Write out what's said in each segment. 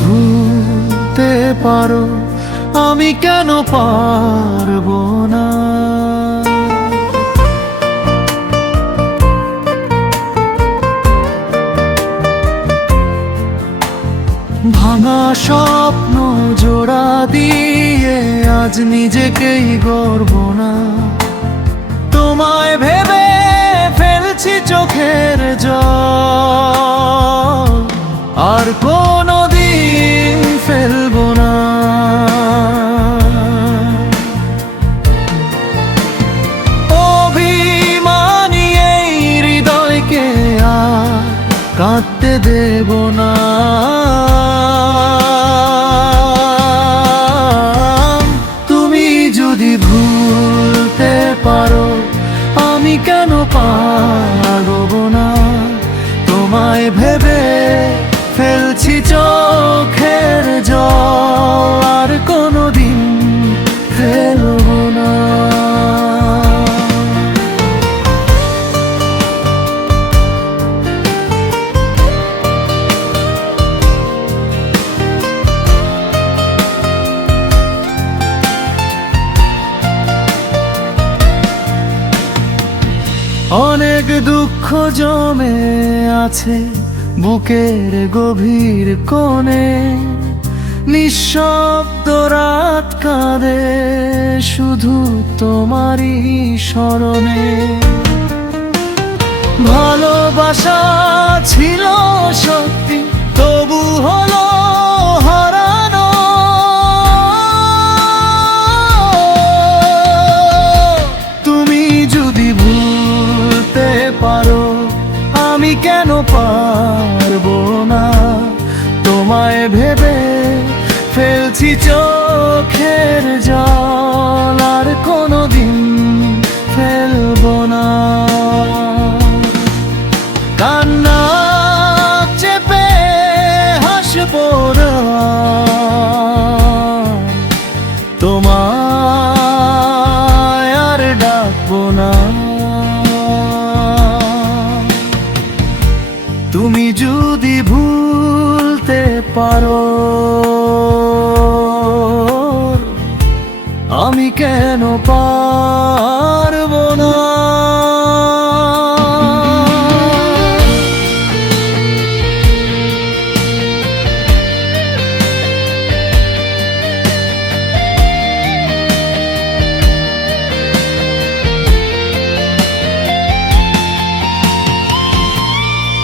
ভুলতে পারো, আমি কেন পারবো না? ভাঙা স্বপ্ন জোড়া দিয়ে আজ নিজেকেই গর্ব না। তোমায় ভেবে ফেলছি চোখের জল, আর কোনোদিন ফেলবো না। অভিমানী এই হৃদয়কে আর কাঁদতে দেব না। তুমি যদি ভুলতে পারো, আমি কেন পারবো না? তোমায় ভেবে ফেলছি চোখের জল, আর কোনোদিন ফেলবো না। অনেক দুঃখ জমে আছে বুকের গভীর কোণে, নিঃশব্দ রাত কাঁদে শুধু তোমারই স্মরণে। ভালোবাসা ছিল সত্যি, তবু হলো হারানো। তুমি যদি ভুলতে পারো, আমি কেন পারবো না? তোমায় ভেবে ফেলছি চোখের জল, আর কোনোদিন ফেলবো না। কান্না চেপে হাসবো না, তোমায় আর ডাকবো না। তুমি যদি ভুলতে পারো, আমি কেন পারবো না?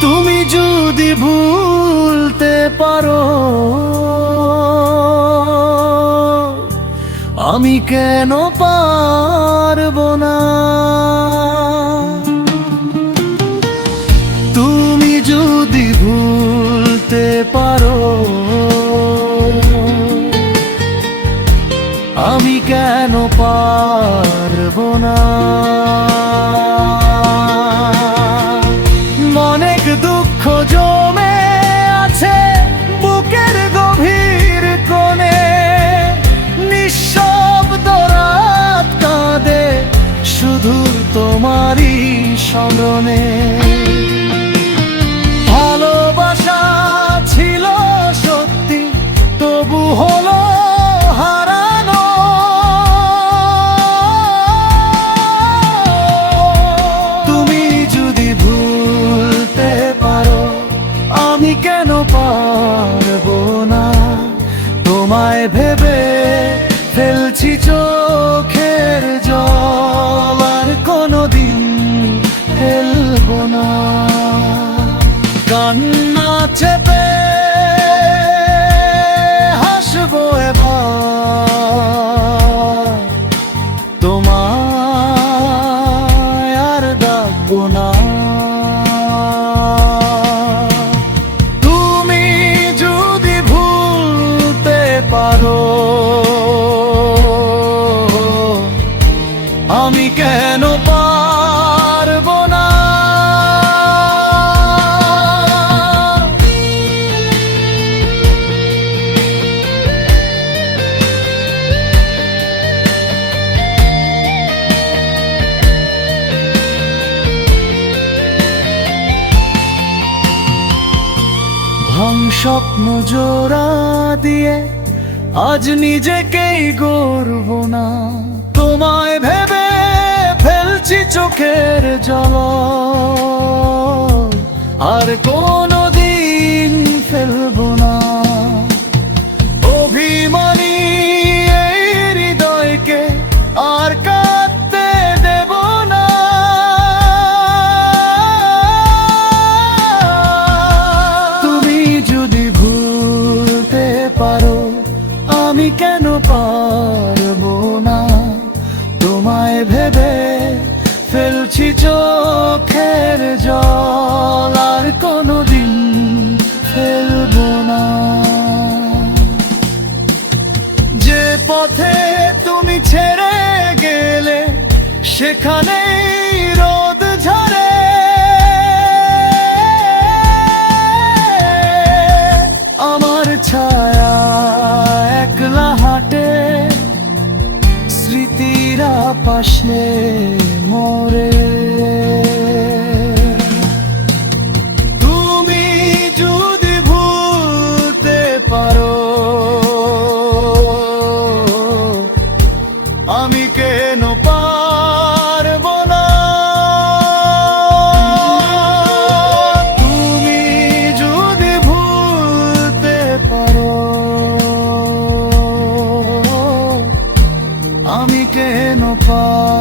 তুমি যদি ভুলতে পারো, আমি কেন পারবো না? তুমি যদি ভুলতে পারো, আমি কেন পারবো না? অনেক দুঃখ জমে আছে বুকের গভীর কোণে, নিঃশব্দ রাত কাঁদে শুধু তোমারই স্মরণে। ভালোবাসা ছিল সত্যি, তবু হলো হারানো। তুমি যদি ভুলতে পারো, আমি কেন পারবো না? তোমায় ভেবে ফেলছি চোখের জল, আর কোনোদিন ফেলবো না। কান্না চেপে হাসবো এবার, তোমায় আর ডাকবো না। তুমি যদি ভুলতে পারো, আমি কেন পারবো না? ধ্বংস স্বপ্ন জোড়া দিয়ে আজ নিজেকেই গড়ব না। তোমায় ভেবে ফেলছি চোখের জল, আর কোনোদিন ফেলব না। অভিমানী এই হৃদয়কে আর কাঁদতে দেব না। তুমি যদি ভুলতে পারো, আমি কেন পারবো না? তোমায় ভেবে ফেলছি চোখের জল, আর কোনোদিন ফেলবো না। যে পথে তুমি ছেড়ে গেলে সেখানেই রোদ ঝরে। আমার ছায়া একলা হাঁটে, স্মৃতিরা পাশে মরে। তুমি যদি ভুলতে পারো, আমি কেন পারবো না? তুমি যদি ভুলতে পারো, আমি কেন পারবো